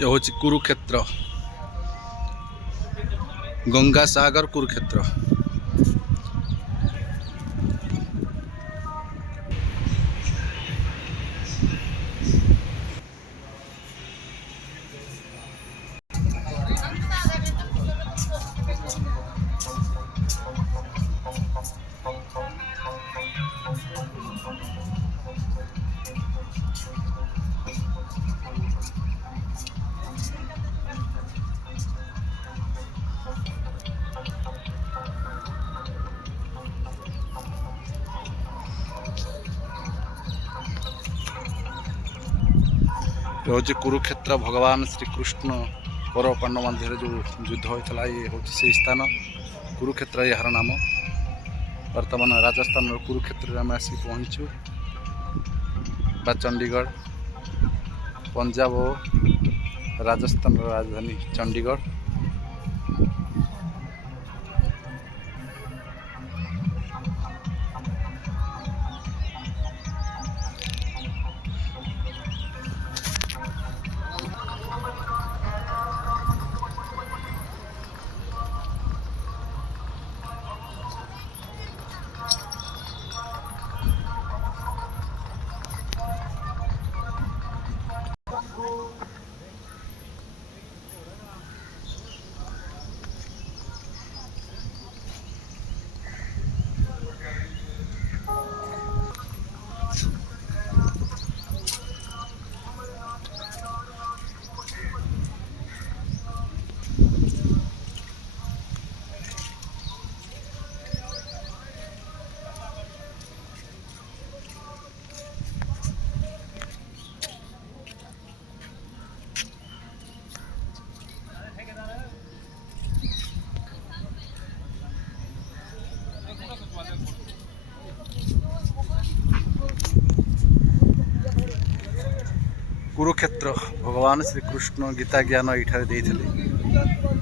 ये हूँ कुरुक्षेत्र गंगा सागर कुरुक्षेत्र। ये हूँ कुरुक्षेत्र भगवान श्रीकृष्ण कौरव पांडव मध्य जो युद्ध होता ये हूँ से स्थान कुरुक्षेत्र यार नाम। वर्तमान राजस्थान कुरुक्षेत्र आम आसी पहुँचु बा चंडीगढ़ पंजाब और राजस्थान राजधानी चंडीगढ़। कुरुक्षेत्र भगवान श्रीकृष्ण गीता ज्ञान ये देते।